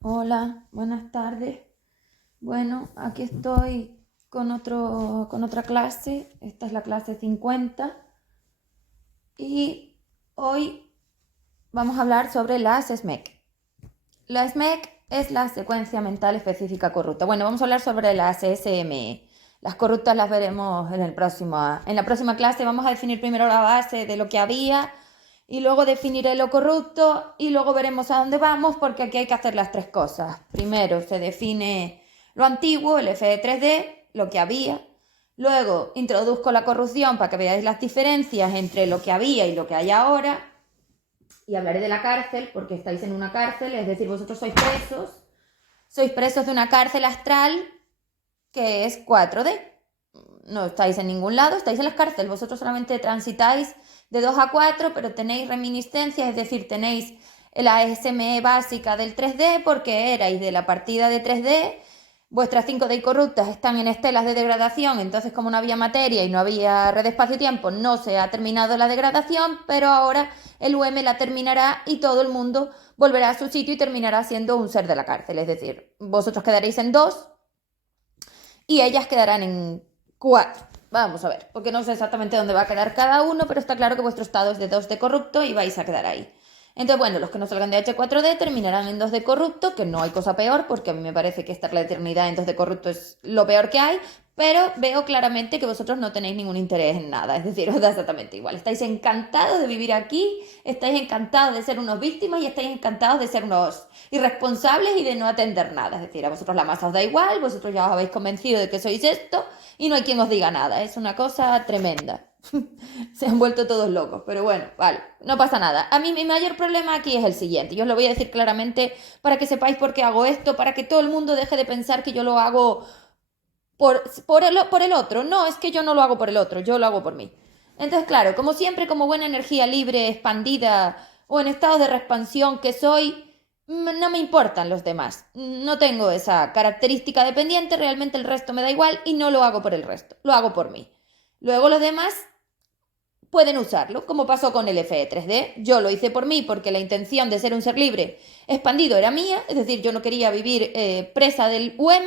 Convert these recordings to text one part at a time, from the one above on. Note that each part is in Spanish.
Hola, buenas tardes. Bueno, aquí estoy con otra clase. Esta es la clase 50 y hoy vamos a hablar sobre las SMEC. La SMEC es la secuencia mental específica corrupta. Bueno, vamos a hablar sobre las SME. Las corruptas las veremos en la próxima clase. Vamos a definir primero la base de lo que había y luego definiré lo corrupto y luego veremos a dónde vamos porque aquí hay que hacer las tres cosas. Primero se define lo antiguo, el FE3D, lo que había. Luego introduzco la corrupción para que veáis las diferencias entre lo que había y lo que hay ahora. Y hablaré de la cárcel porque estáis en una cárcel, es decir, vosotros sois presos de una cárcel astral que es 4D. No estáis en ningún lado, estáis en las cárceles, vosotros solamente transitáis de 2 a 4, pero tenéis reminiscencias, es decir, tenéis la SME básica del 3D porque erais de la partida de 3D. Vuestras 5D corruptas están en estelas de degradación, entonces como no había materia y no había red espacio-tiempo, no se ha terminado la degradación, pero ahora el UM la terminará y todo el mundo volverá a su sitio y terminará siendo un ser de la cárcel. Es decir, vosotros quedaréis en 2 y ellas quedarán en 4. Vamos a ver, porque no sé exactamente dónde va a quedar cada uno, pero está claro que vuestro estado es de 2 de corrupto y vais a quedar ahí. Entonces, bueno, los que no salgan de H4D terminarán en 2 de corrupto, que no hay cosa peor, porque a mí me parece que estar la eternidad en 2 de corrupto es lo peor que hay, pero veo claramente que vosotros no tenéis ningún interés en nada, es decir, os da exactamente igual. Estáis encantados de vivir aquí, estáis encantados de ser unos víctimas y estáis encantados de ser unos irresponsables y de no atender nada. Es decir, a vosotros la masa os da igual, vosotros ya os habéis convencido de que sois esto y no hay quien os diga nada. Es una cosa tremenda. Se han vuelto todos locos, pero bueno, vale, no pasa nada. A mí mi mayor problema aquí es el siguiente. Yo os lo voy a decir claramente para que sepáis por qué hago esto, para que todo el mundo deje de pensar que yo lo hago por el otro. No, es que yo no lo hago por el otro, yo lo hago por mí. Entonces, claro, como siempre, como buena energía libre, expandida o en estado de expansión que soy, no me importan los demás. No tengo esa característica dependiente, realmente el resto me da igual y no lo hago por el resto, lo hago por mí. Luego los demás pueden usarlo, como pasó con el FE3D. Yo lo hice por mí porque la intención de ser un ser libre expandido era mía, es decir, yo no quería vivir presa del UM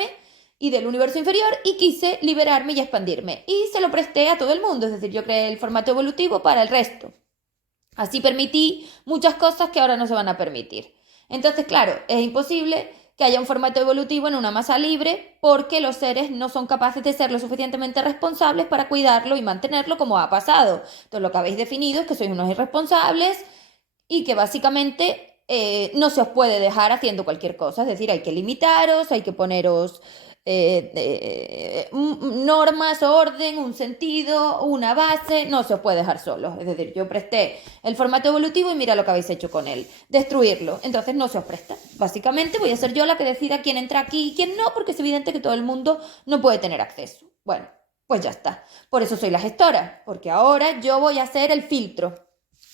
y del universo inferior y quise liberarme y expandirme. Y se lo presté a todo el mundo, es decir, yo creé el formato evolutivo para el resto. Así permití muchas cosas que ahora no se van a permitir. Entonces, claro, es imposible que haya un formato evolutivo en una masa libre porque los seres no son capaces de ser lo suficientemente responsables para cuidarlo y mantenerlo como ha pasado. Entonces, lo que habéis definido es que sois unos irresponsables y que básicamente no se os puede dejar haciendo cualquier cosa. Es decir, hay que limitaros, hay que poneros normas, orden, un sentido, una base, no se os puede dejar solos. Es decir, yo presté el formato evolutivo y mira lo que habéis hecho con él, destruirlo. Entonces no se os presta. Básicamente voy a ser yo la que decida quién entra aquí y quién no, porque es evidente que todo el mundo no puede tener acceso. Bueno, pues ya está. Por eso soy la gestora, porque ahora yo voy a hacer el filtro.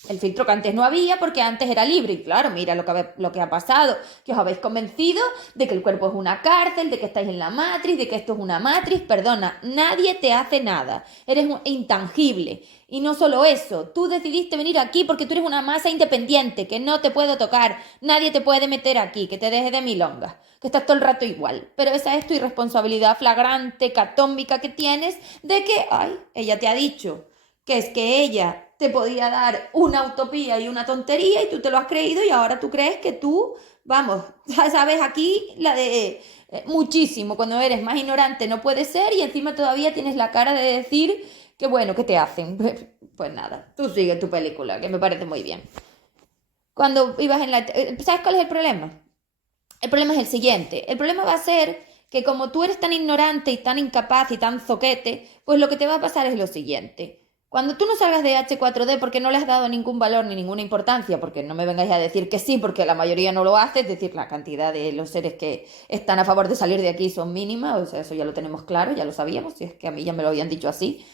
El filtro que antes no había porque antes era libre. Y claro, mira lo que ha pasado, que os habéis convencido de que el cuerpo es una cárcel, de que estáis en la matriz, de que esto es una matriz. Perdona, nadie te hace nada. Eres un intangible. Y no solo eso, tú decidiste venir aquí porque tú eres una masa independiente, que no te puedo tocar, nadie te puede meter aquí, que te deje de milonga, que estás todo el rato igual. Pero esa es tu irresponsabilidad flagrante, catómbica que tienes de que, ay, ella te ha dicho que es que ella te podía dar una utopía y una tontería y tú te lo has creído y ahora tú crees que tú, vamos, ya sabes aquí la de muchísimo, cuando eres más ignorante no puede ser y encima todavía tienes la cara de decir que bueno, ¿qué te hacen? Pues nada, tú sigue tu película, que me parece muy bien. Cuando ibas en la... ¿Sabes cuál es el problema? El problema es el siguiente. El problema va a ser que como tú eres tan ignorante y tan incapaz y tan zoquete, pues lo que te va a pasar es lo siguiente. Cuando tú no salgas de H4D porque no le has dado ningún valor ni ninguna importancia, porque no me vengáis a decir que sí, porque la mayoría no lo hace, es decir, la cantidad de los seres que están a favor de salir de aquí son mínimas, o sea, eso ya lo tenemos claro, ya lo sabíamos, si es que a mí ya me lo habían dicho así,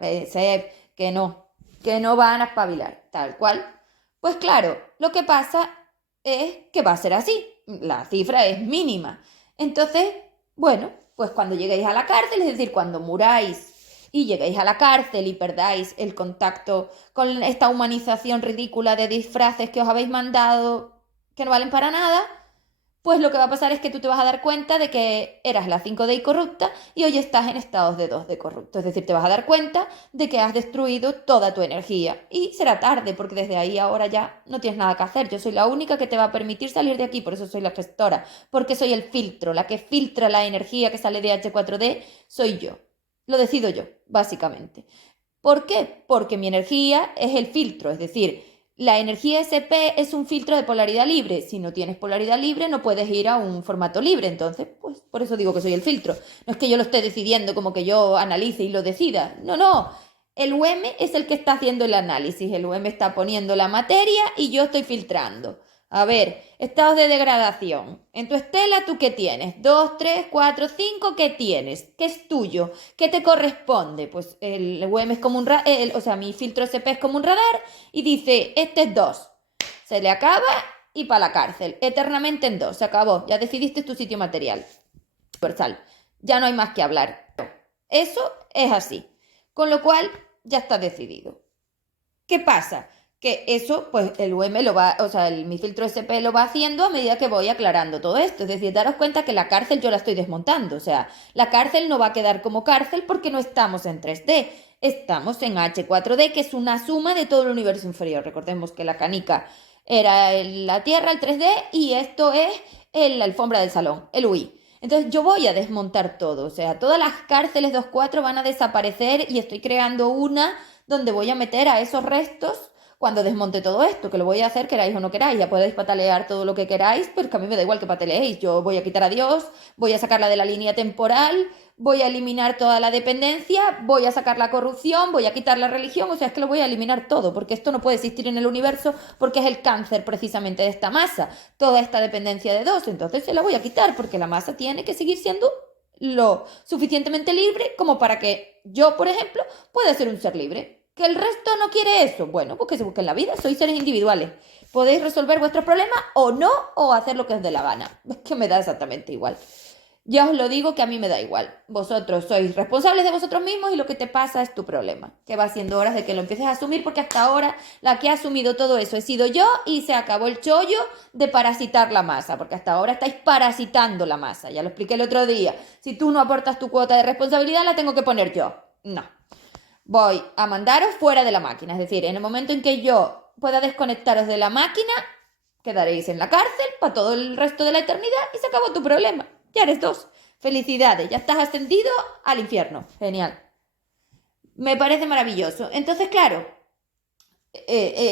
sé que no van a espabilar, tal cual. Pues claro, lo que pasa es que va a ser así, la cifra es mínima. Entonces, bueno, pues cuando lleguéis a la cárcel, es decir, cuando muráis y lleguéis a la cárcel y perdáis el contacto con esta humanización ridícula de disfraces que os habéis mandado, que no valen para nada, pues lo que va a pasar es que tú te vas a dar cuenta de que eras la 5D corrupta y hoy estás en estados de 2D corrupto. Es decir, te vas a dar cuenta de que has destruido toda tu energía. Y será tarde, porque desde ahí ahora ya no tienes nada que hacer. Yo soy la única que te va a permitir salir de aquí, por eso soy la gestora, porque soy el filtro, la que filtra la energía que sale de H4D, soy yo. Lo decido yo, básicamente. ¿Por qué? Porque mi energía es el filtro, es decir, la energía SP es un filtro de polaridad libre. Si no tienes polaridad libre, no puedes ir a un formato libre. Entonces, pues por eso digo que soy el filtro. No es que yo lo esté decidiendo como que yo analice y lo decida. No, no. El UM es el que está haciendo el análisis. El UM está poniendo la materia y yo estoy filtrando. A ver, estados de degradación. En tu estela, ¿tú qué tienes? 2, 3, 4, 5, ¿qué tienes? ¿Qué es tuyo? ¿Qué te corresponde? Pues el UM es como un radar, o sea, mi filtro SP es como un radar y dice, este es 2. Se le acaba y para la cárcel. Eternamente en 2. Se acabó. Ya decidiste tu sitio material. Universal. Ya no hay más que hablar. Eso es así. Con lo cual, ya está decidido. ¿Qué pasa? Que eso, pues el UM lo va, o sea, mi filtro SP lo va haciendo a medida que voy aclarando todo esto. Es decir, daros cuenta que la cárcel yo la estoy desmontando. O sea, la cárcel no va a quedar como cárcel porque no estamos en 3D. Estamos en H4D, que es una suma de todo el universo inferior. Recordemos que la canica era la Tierra, el 3D, y esto es la alfombra del salón, el UI. Entonces yo voy a desmontar todo. O sea, todas las cárceles 2.4 van a desaparecer y estoy creando una donde voy a meter a esos restos cuando desmonte todo esto, que lo voy a hacer queráis o no queráis. Ya podéis patalear todo lo que queráis, pero que a mí me da igual que pataleéis. Yo voy a quitar a Dios, voy a sacarla de la línea temporal, voy a eliminar toda la dependencia, voy a sacar la corrupción, voy a quitar la religión. O sea, es que lo voy a eliminar todo, porque esto no puede existir en el universo, porque es el cáncer precisamente de esta masa, toda esta dependencia de dos. Entonces se la voy a quitar, porque la masa tiene que seguir siendo lo suficientemente libre como para que yo, por ejemplo, pueda ser un ser libre. ¿Que el resto no quiere eso? Bueno, pues que se busquen la vida, sois seres individuales. Podéis resolver vuestros problemas o no, o hacer lo que os dé la gana. Es que me da exactamente igual. Ya os lo digo que a mí me da igual. Vosotros sois responsables de vosotros mismos y lo que te pasa es tu problema. Que va siendo horas de que lo empieces a asumir, porque hasta ahora la que ha asumido todo eso he sido yo y se acabó el chollo de parasitar la masa, porque hasta ahora estáis parasitando la masa. Ya lo expliqué el otro día. Si tú no aportas tu cuota de responsabilidad, la tengo que poner yo. No. Voy a mandaros fuera de la máquina. Es decir, en el momento en que yo pueda desconectaros de la máquina, quedaréis en la cárcel para todo el resto de la eternidad y se acabó tu problema. Ya eres 2. Felicidades, ya estás ascendido al infierno. Genial. Me parece maravilloso. Entonces, claro,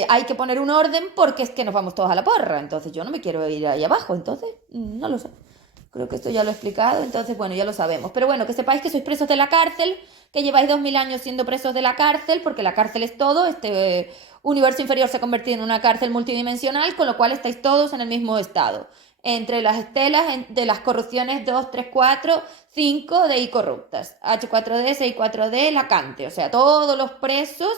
hay que poner un orden porque es que nos vamos todos a la porra. Entonces yo no me quiero ir ahí abajo. Entonces, no lo sé. Creo que esto ya lo he explicado, entonces, bueno, ya lo sabemos. Pero bueno, que sepáis que sois presos de la cárcel, que lleváis 2000 años siendo presos de la cárcel, porque la cárcel es todo. Este universo inferior se ha convertido en una cárcel multidimensional, con lo cual estáis todos en el mismo estado. Entre las estelas de las corrupciones 2, 3, 4, 5 de I corruptas. H4D, 6-4D, lacante. O sea, todos los presos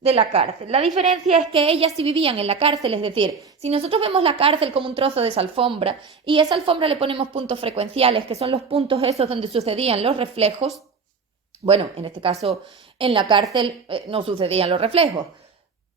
de la cárcel. La diferencia es que ellas sí vivían en la cárcel, es decir, si nosotros vemos la cárcel como un trozo de esa alfombra y a esa alfombra le ponemos puntos frecuenciales, que son los puntos esos donde sucedían los reflejos, bueno, en este caso en la cárcel no sucedían los reflejos.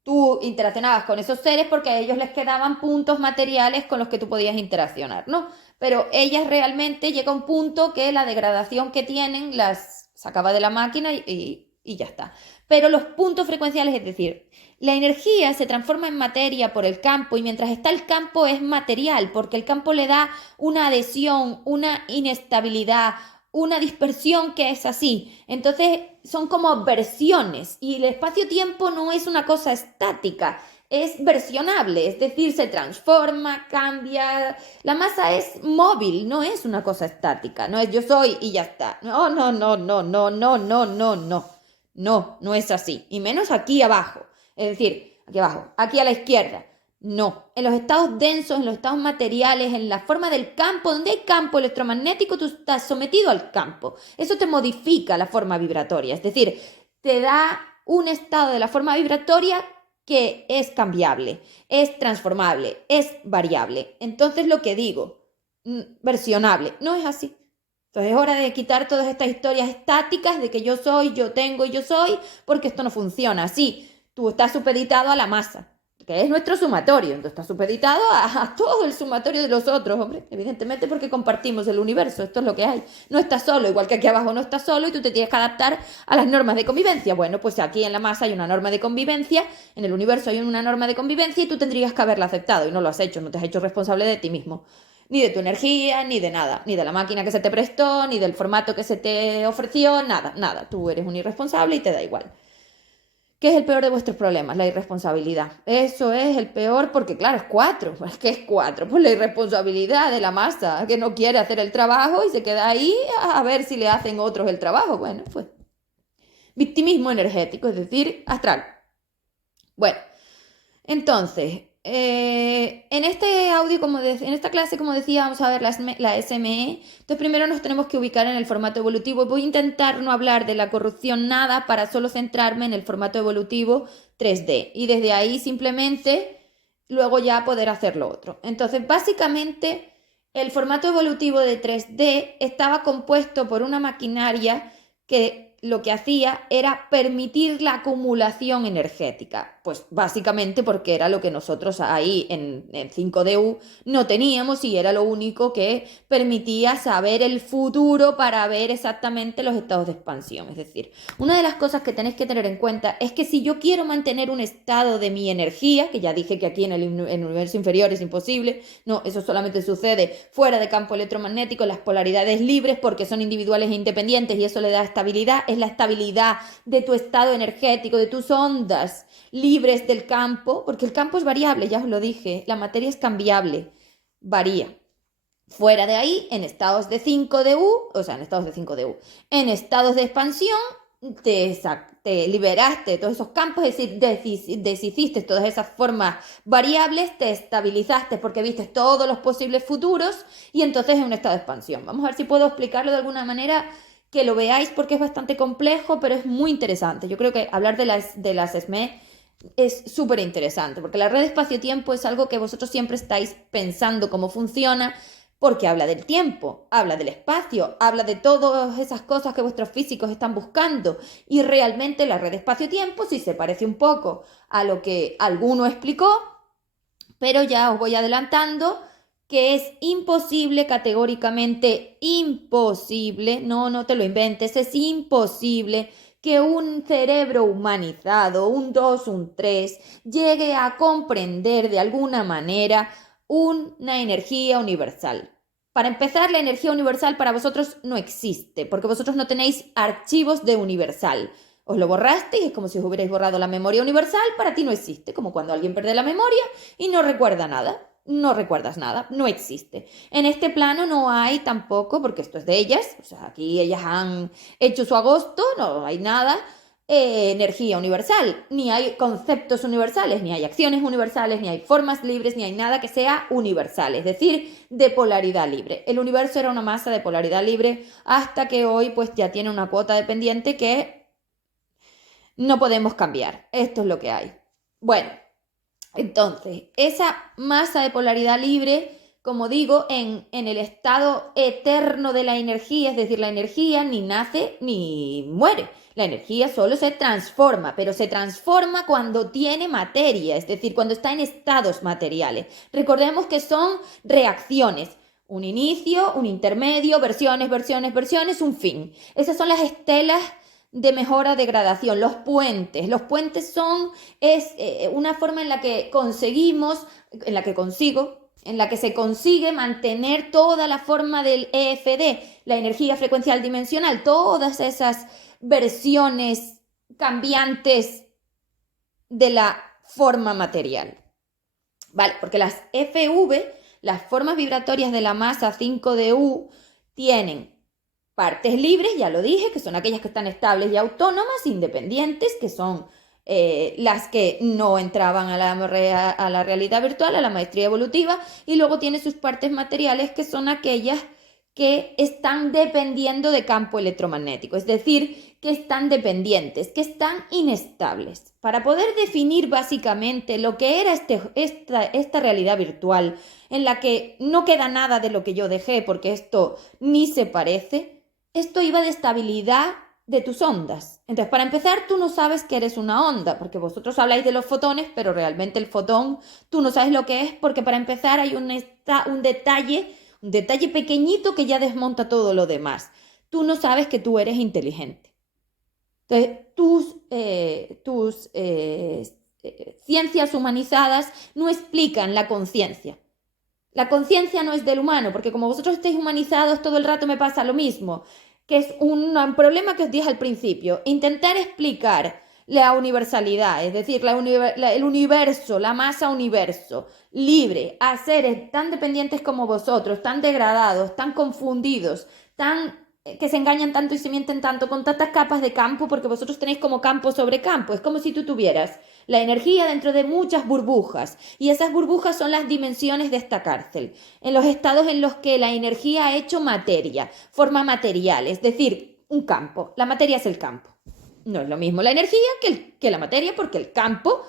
Tú interaccionabas con esos seres porque a ellos les quedaban puntos materiales con los que tú podías interaccionar, ¿no? Pero ellas realmente llega un punto que la degradación que tienen las sacaba de la máquina y ya está. Pero los puntos frecuenciales, es decir, la energía se transforma en materia por el campo y mientras está el campo es material, porque el campo le da una adhesión, una inestabilidad, una dispersión que es así. Entonces son como versiones y el espacio-tiempo no es una cosa estática, es versionable, es decir, se transforma, cambia. La masa es móvil, no es una cosa estática, no es yo soy y ya está. No, no, no, no, no, no, no, no, no. No, no es así. Y menos aquí abajo. Es decir, aquí abajo, aquí a la izquierda. No. En los estados densos, en los estados materiales, en la forma del campo, donde hay campo electromagnético, tú estás sometido al campo. Eso te modifica la forma vibratoria. Es decir, te da un estado de la forma vibratoria que es cambiable, es transformable, es variable. Entonces lo que digo, versionable, no es así. Entonces es hora de quitar todas estas historias estáticas de que yo soy, yo tengo y yo soy, porque esto no funciona así. Tú estás supeditado a la masa. que es nuestro sumatorio, entonces está supeditado a todo el sumatorio de los otros, hombre, evidentemente porque compartimos el universo, esto es lo que hay. No estás solo, igual que aquí abajo no estás solo y tú te tienes que adaptar a las normas de convivencia. Bueno, pues aquí en la masa hay una norma de convivencia, en el universo hay una norma de convivencia y tú tendrías que haberla aceptado y no lo has hecho, no te has hecho responsable de ti mismo. Ni de tu energía, ni de nada, ni de la máquina que se te prestó, ni del formato que se te ofreció, nada, nada. Tú eres un irresponsable y te da igual. ¿Qué es el peor de vuestros problemas? La irresponsabilidad. Eso es el peor porque, claro, es 4. ¿Qué es 4? Pues la irresponsabilidad de la masa, que no quiere hacer el trabajo y se queda ahí a ver si le hacen otros el trabajo. Bueno, pues victimismo energético, es decir, astral. Bueno, entonces, en este audio, en esta clase, como decía, vamos a ver la SME. Entonces, primero nos tenemos que ubicar en el formato evolutivo. Voy a intentar no hablar de la corrupción nada para solo centrarme en el formato evolutivo 3D. Y desde ahí simplemente luego ya poder hacer lo otro. Entonces, básicamente, el formato evolutivo de 3D estaba compuesto por una maquinaria que lo que hacía era permitir la acumulación energética, pues básicamente porque era lo que nosotros ahí en 5DU no teníamos y era lo único que permitía saber el futuro para ver exactamente los estados de expansión. Es decir, una de las cosas que tenéis que tener en cuenta es que si yo quiero mantener un estado de mi energía, que ya dije que aquí en el universo inferior es imposible, no, eso solamente sucede fuera de campo electromagnético, las polaridades libres porque son individuales e independientes y eso le da estabilidad, es la estabilidad de tu estado energético, de tus ondas libres del campo, porque el campo es variable, ya os lo dije, la materia es cambiable, varía. Fuera de ahí, en estados de 5DU, o sea, en estados de 5DU, en estados de expansión, te liberaste de todos esos campos, es decir, deshiciste todas esas formas variables, te estabilizaste porque viste todos los posibles futuros y entonces es un estado de expansión. Vamos a ver si puedo explicarlo de alguna manera que lo veáis porque es bastante complejo, pero es muy interesante. Yo creo que hablar de las SME es súper interesante, porque la red espacio-tiempo es algo que vosotros siempre estáis pensando cómo funciona, porque habla del tiempo, habla del espacio, habla de todas esas cosas que vuestros físicos están buscando, y realmente la red espacio-tiempo sí se parece un poco a lo que alguno explicó, pero ya os voy adelantando que es imposible, categóricamente imposible, no te lo inventes, es imposible que un cerebro humanizado, un 2, un 3, llegue a comprender de alguna manera una energía universal. Para empezar, la energía universal para vosotros no existe, porque vosotros no tenéis archivos de universal. Os lo borrasteis, es como si os hubierais borrado la memoria universal, para ti no existe, como cuando alguien pierde la memoria y no recuerda nada. No recuerdas nada, no existe. En este plano no hay tampoco, porque esto es de ellas, o sea, aquí ellas han hecho su agosto, no hay nada, energía universal, ni hay conceptos universales, ni hay acciones universales, ni hay formas libres, ni hay nada que sea universal, es decir, de polaridad libre. El universo era una masa de polaridad libre hasta que hoy pues ya tiene una cuota dependiente que no podemos cambiar. Esto es lo que hay. Bueno. Entonces, esa masa de polaridad libre, como digo, en el estado eterno de la energía, es decir, la energía ni nace ni muere. La energía solo se transforma, pero se transforma cuando tiene materia, es decir, cuando está en estados materiales. Recordemos que son reacciones. Un inicio, un intermedio, versiones, un fin. Esas son las estelas de mejora degradación, los puentes. Los puentes es una forma en la que conseguimos, en la que se consigue mantener toda la forma del EFD, la energía frecuencial dimensional, todas esas versiones cambiantes de la forma material. ¿Vale? Porque las FV, las formas vibratorias de la masa 5DU, tienen partes libres, ya lo dije, que son aquellas que están estables y autónomas, independientes, que son las que no entraban a la realidad virtual, a la maestría evolutiva, y luego tiene sus partes materiales, que son aquellas que están dependiendo de campo electromagnético, es decir, que están dependientes, que están inestables. Para poder definir básicamente lo que era esta realidad virtual, en la que no queda nada de lo que yo dejé, porque esto ni se parece, esto iba de estabilidad de tus ondas. Entonces, para empezar, tú no sabes que eres una onda, porque vosotros habláis de los fotones, pero realmente el fotón, tú no sabes lo que es, porque para empezar hay un detalle pequeñito que ya desmonta todo lo demás. Tú no sabes que tú eres inteligente. Entonces, ciencias humanizadas no explican la conciencia. La conciencia no es del humano, porque como vosotros estáis humanizados, todo el rato me pasa lo mismo, que es un problema que os dije al principio. Intentar explicar la universalidad, es decir, el universo, la masa universo, libre, a seres tan dependientes como vosotros, tan degradados, tan confundidos, que se engañan tanto y se mienten tanto, con tantas capas de campo, porque vosotros tenéis como campo sobre campo. Es como si tú tuvieras la energía dentro de muchas burbujas, y esas burbujas son las dimensiones de esta cárcel, en los estados en los que la energía ha hecho materia, forma material, es decir, un campo. La materia es el campo. No es lo mismo la energía que la materia, porque el campo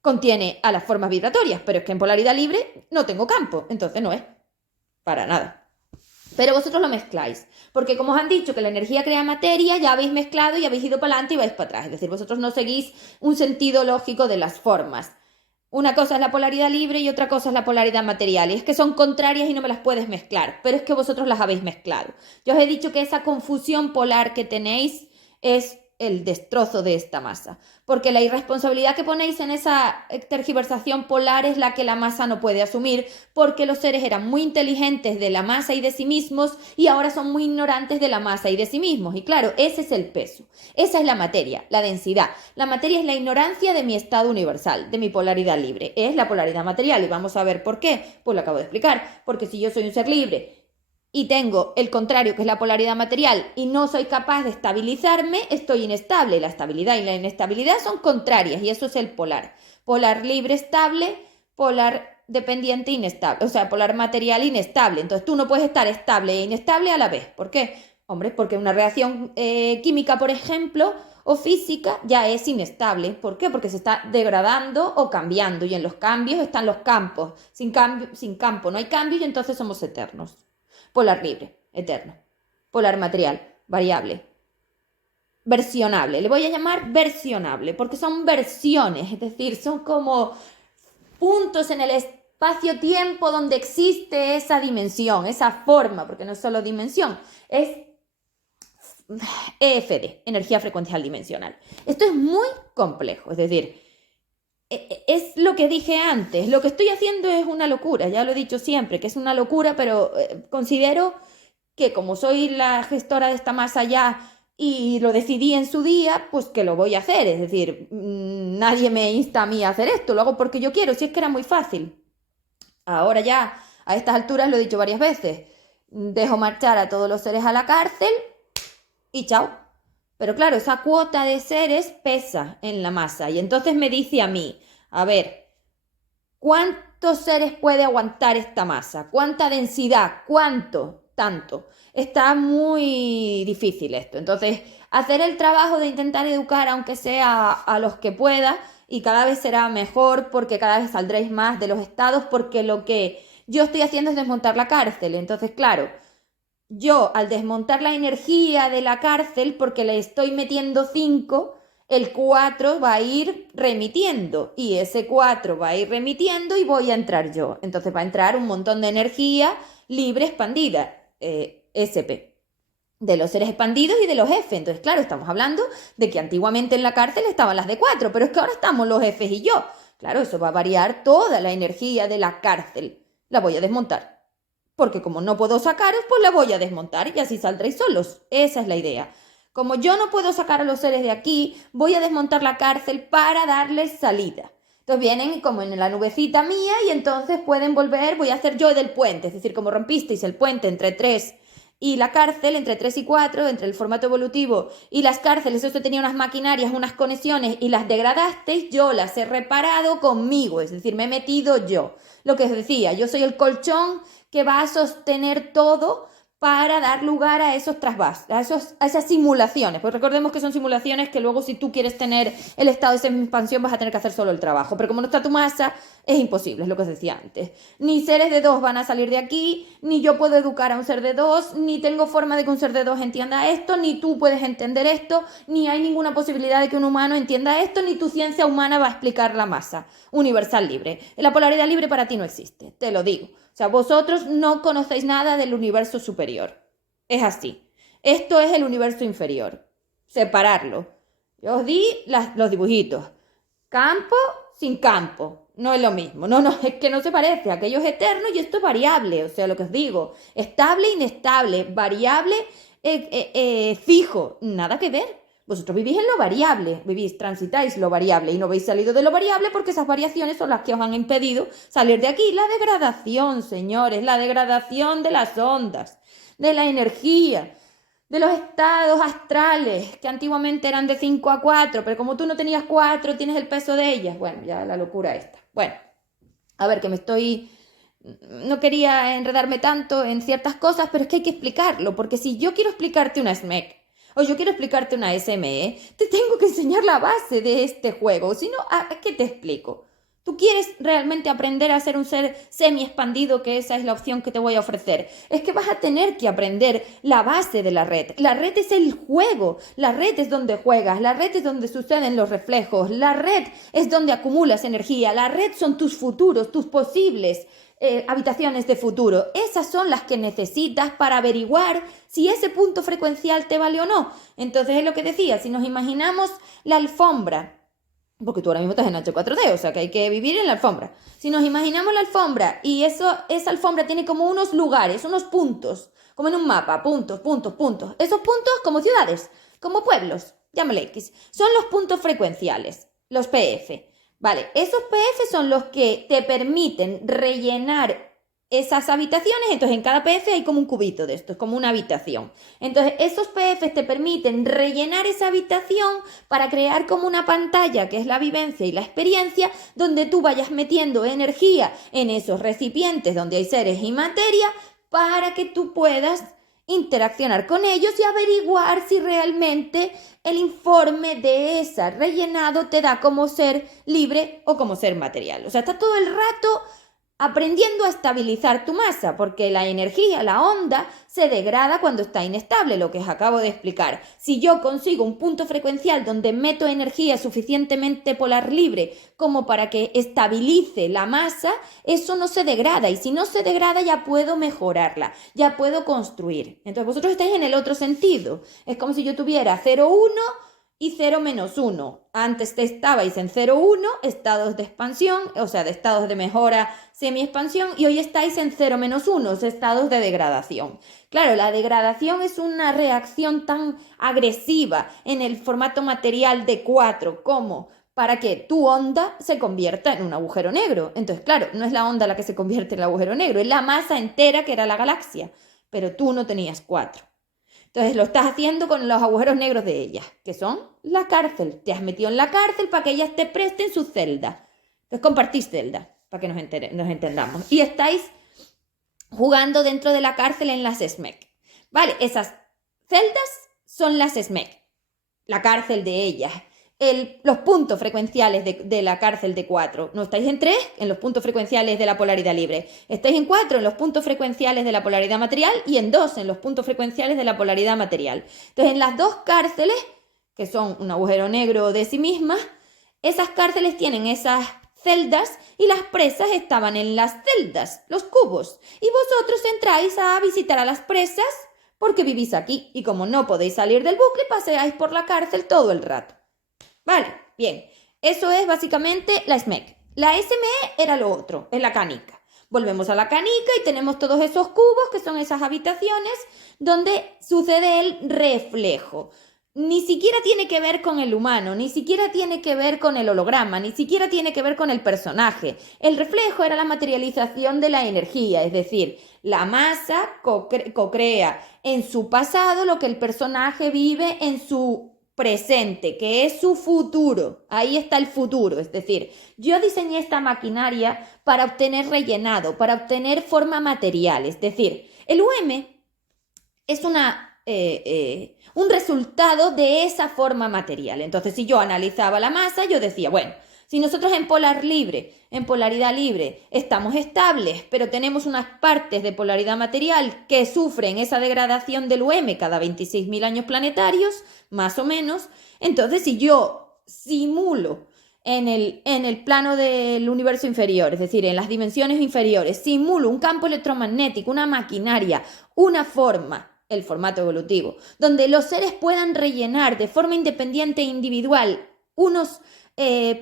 contiene a las formas vibratorias, pero es que en polaridad libre no tengo campo, entonces no es para nada. Pero vosotros lo mezcláis, porque como os han dicho que la energía crea materia, ya habéis mezclado y habéis ido para adelante y vais para atrás. Es decir, vosotros no seguís un sentido lógico de las formas. Una cosa es la polaridad libre y otra cosa es la polaridad material. Y es que son contrarias y no me las puedes mezclar, pero es que vosotros las habéis mezclado. Yo os he dicho que esa confusión polar que tenéis es el destrozo de esta masa, porque la irresponsabilidad que ponéis en esa tergiversación polar es la que la masa no puede asumir, porque los seres eran muy inteligentes de la masa y de sí mismos y ahora son muy ignorantes de la masa y de sí mismos. Y claro, ese es el peso, esa es la materia, la densidad. La materia es la ignorancia de mi estado universal, de mi polaridad libre, es la polaridad material. Y vamos a ver por qué. Pues lo acabo de explicar, porque si yo soy un ser libre y tengo el contrario, que es la polaridad material, y no soy capaz de estabilizarme, estoy inestable. La estabilidad y la inestabilidad son contrarias, y eso es el polar. Polar libre estable, polar dependiente inestable, o sea, polar material inestable. Entonces tú no puedes estar estable e inestable a la vez. ¿Por qué? Hombre, porque una reacción química, por ejemplo, o física, ya es inestable. ¿Por qué? Porque se está degradando o cambiando, y en los cambios están los campos. Sin campo no hay cambio, y entonces somos eternos. Polar libre, eterno. Polar material, variable. Versionable, le voy a llamar versionable, porque son versiones, es decir, son como puntos en el espacio-tiempo donde existe esa dimensión, esa forma, porque no es solo dimensión, es EFD, energía frecuencial dimensional. Esto es muy complejo, es decir, es lo que dije antes, lo que estoy haciendo es una locura, ya lo he dicho siempre, que es una locura, pero considero que como soy la gestora de esta masa ya y lo decidí en su día, pues que lo voy a hacer. Es decir, nadie me insta a mí a hacer esto, lo hago porque yo quiero, si es que era muy fácil. Ahora ya, a estas alturas lo he dicho varias veces, dejo marchar a todos los seres a la cárcel y chao. Pero claro, esa cuota de seres pesa en la masa, y entonces me dice a mí, a ver, ¿cuántos seres puede aguantar esta masa? ¿Cuánta densidad? ¿Cuánto? Tanto. Está muy difícil esto. Entonces, hacer el trabajo de intentar educar, aunque sea a los que pueda, y cada vez será mejor, porque cada vez saldréis más de los estados, porque lo que yo estoy haciendo es desmontar la cárcel. Entonces, claro, yo al desmontar la energía de la cárcel, porque le estoy metiendo 5, el 4 va a ir remitiendo, y ese 4 va a ir remitiendo y voy a entrar yo. Entonces va a entrar un montón de energía libre expandida, SP, de los seres expandidos y de los F. Entonces, claro, estamos hablando de que antiguamente en la cárcel estaban las de 4, pero es que ahora estamos los F y yo. Claro, eso va a variar toda la energía de la cárcel. La voy a desmontar. Porque como no puedo sacaros, pues la voy a desmontar y así saldréis solos. Esa es la idea. Como yo no puedo sacar a los seres de aquí, voy a desmontar la cárcel para darles salida. Entonces vienen como en la nubecita mía y entonces pueden volver, voy a hacer yo del puente. Es decir, como rompisteis el puente entre 3 y la cárcel, entre 3 y 4, entre el formato evolutivo y las cárceles, eso tenía unas maquinarias, unas conexiones, y las degradasteis, yo las he reparado conmigo. Es decir, me he metido yo. Lo que os decía, yo soy el colchón que va a sostener todo para dar lugar a esos trasvases, a esas simulaciones. Pues recordemos que son simulaciones que luego si tú quieres tener el estado de semi-expansión vas a tener que hacer solo el trabajo. Pero como no está tu masa, es imposible, es lo que os decía antes. Ni seres de 2 van a salir de aquí, ni yo puedo educar a un ser de 2, ni tengo forma de que un ser de 2 entienda esto, ni tú puedes entender esto, ni hay ninguna posibilidad de que un humano entienda esto, ni tu ciencia humana va a explicar la masa universal libre. La polaridad libre para ti no existe, te lo digo. O sea, vosotros no conocéis nada del universo superior. Es así. Esto es el universo inferior. Separarlo. Yo os di los dibujitos. Campo sin campo. No es lo mismo. No, es que no se parece. Aquello es eterno y esto es variable. O sea, lo que os digo. Estable, inestable. Variable, fijo. Nada que ver. Vosotros vivís en lo variable, transitáis lo variable y no habéis salido de lo variable porque esas variaciones son las que os han impedido salir de aquí. La degradación, señores, la degradación de las ondas, de la energía, de los estados astrales, que antiguamente eran de 5 a 4, pero como tú no tenías 4, tienes el peso de ellas. Bueno, ya la locura esta. Bueno, a ver, no quería enredarme tanto en ciertas cosas, pero es que hay que explicarlo, porque si yo quiero explicarte una SMEC, o yo quiero explicarte una SME, te tengo que enseñar la base de este juego. Si no, ¿a qué te explico? ¿Tú quieres realmente aprender a ser un ser semi-expandido? Que esa es la opción que te voy a ofrecer. Es que vas a tener que aprender la base de la red. La red es el juego. La red es donde juegas. La red es donde suceden los reflejos. La red es donde acumulas energía. La red son tus futuros, tus posibles habitaciones de futuro. Esas son las que necesitas para averiguar si ese punto frecuencial te vale o no. Entonces es lo que decía, si nos imaginamos la alfombra, porque tú ahora mismo estás en H4D, o sea que hay que vivir en la alfombra. Si nos imaginamos la alfombra y esa alfombra tiene como unos lugares, unos puntos, como en un mapa, puntos, puntos, puntos. Esos puntos como ciudades, como pueblos, llámale X, son los puntos frecuenciales, los PF. Vale, esos PF son los que te permiten rellenar esas habitaciones. Entonces en cada PF hay como un cubito de esto, es como una habitación. Entonces esos PF te permiten rellenar esa habitación para crear como una pantalla, que es la vivencia y la experiencia, donde tú vayas metiendo energía en esos recipientes donde hay seres y materia, para que tú puedas interaccionar con ellos y averiguar si realmente el informe de ese rellenado te da como ser libre o como ser material. O sea, está todo el rato aprendiendo a estabilizar tu masa, porque la energía, la onda, se degrada cuando está inestable, lo que os acabo de explicar. Si yo consigo un punto frecuencial donde meto energía suficientemente polar libre como para que estabilice la masa, eso no se degrada, y si no se degrada ya puedo mejorarla, ya puedo construir. Entonces vosotros estáis en el otro sentido. Es como si yo tuviera 0,1 y 0-1. Antes estabais en 0,1, estados de expansión, o sea, de estados de mejora, semi-expansión, y hoy estáis en 0-1, estados de degradación. Claro, la degradación es una reacción tan agresiva en el formato material de 4 como para que tu onda se convierta en un agujero negro. Entonces, claro, no es la onda la que se convierte en el agujero negro, es la masa entera que era la galaxia, pero tú no tenías 4. Entonces lo estás haciendo con los agujeros negros de ellas, que son la cárcel. Te has metido en la cárcel para que ellas te presten su celda. Entonces compartís celda, para que nos entendamos. Y estáis jugando dentro de la cárcel en las SMEC. Vale, esas celdas son las SMEC, la cárcel de ellas. Los puntos frecuenciales de la cárcel de 4. No estáis en 3, en los puntos frecuenciales de la polaridad libre. Estáis en 4 en los puntos frecuenciales de la polaridad material y en 2 en los puntos frecuenciales de la polaridad material. Entonces, en las dos cárceles, que son un agujero negro de sí mismas, esas cárceles tienen esas celdas y las presas estaban en las celdas, los cubos. Y vosotros entráis a visitar a las presas porque vivís aquí. Y como no podéis salir del bucle, paseáis por la cárcel todo el rato. Vale, bien, eso es básicamente la SMEC. La SME era lo otro, es la canica. Volvemos a la canica y tenemos todos esos cubos que son esas habitaciones donde sucede el reflejo. Ni siquiera tiene que ver con el humano, ni siquiera tiene que ver con el holograma, ni siquiera tiene que ver con el personaje. El reflejo era la materialización de la energía, es decir, la masa co-crea en su pasado lo que el personaje vive en su presente, que es su futuro. Ahí está el futuro, es decir, yo diseñé esta maquinaria para obtener rellenado, para obtener forma material, es decir, el UM es un resultado de esa forma material. Entonces, si yo analizaba la masa, yo decía, bueno, si nosotros en polaridad libre, estamos estables, pero tenemos unas partes de polaridad material que sufren esa degradación del UM cada 26.000 años planetarios, más o menos, entonces si yo simulo en el plano del universo inferior, es decir, en las dimensiones inferiores, simulo un campo electromagnético, una maquinaria, una forma, el formato evolutivo, donde los seres puedan rellenar de forma independiente e individual unos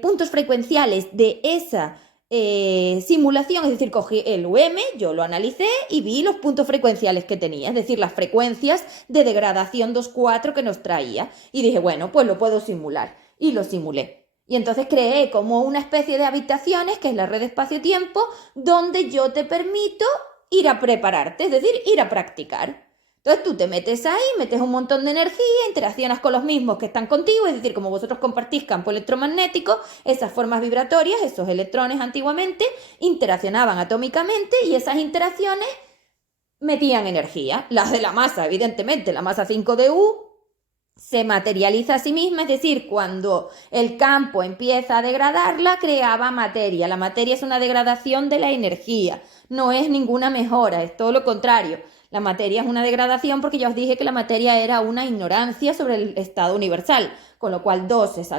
puntos frecuenciales de esa simulación, es decir, cogí el UM, yo lo analicé y vi los puntos frecuenciales que tenía, es decir, las frecuencias de degradación 2,4 que nos traía. Y dije, bueno, pues lo puedo simular. Y lo simulé. Y entonces creé como una especie de habitaciones, que es la red espacio-tiempo, donde yo te permito ir a prepararte, es decir, ir a practicar. Entonces tú te metes ahí, metes un montón de energía, interaccionas con los mismos que están contigo, es decir, como vosotros compartís campo electromagnético, esas formas vibratorias, esos electrones antiguamente, interaccionaban atómicamente y esas interacciones metían energía. Las de la masa, evidentemente, la masa 5DU se materializa a sí misma, es decir, cuando el campo empieza a degradarla, creaba materia. La materia es una degradación de la energía, no es ninguna mejora, es todo lo contrario. La materia es una degradación porque ya os dije que la materia era una ignorancia sobre el estado universal, con lo cual 2 es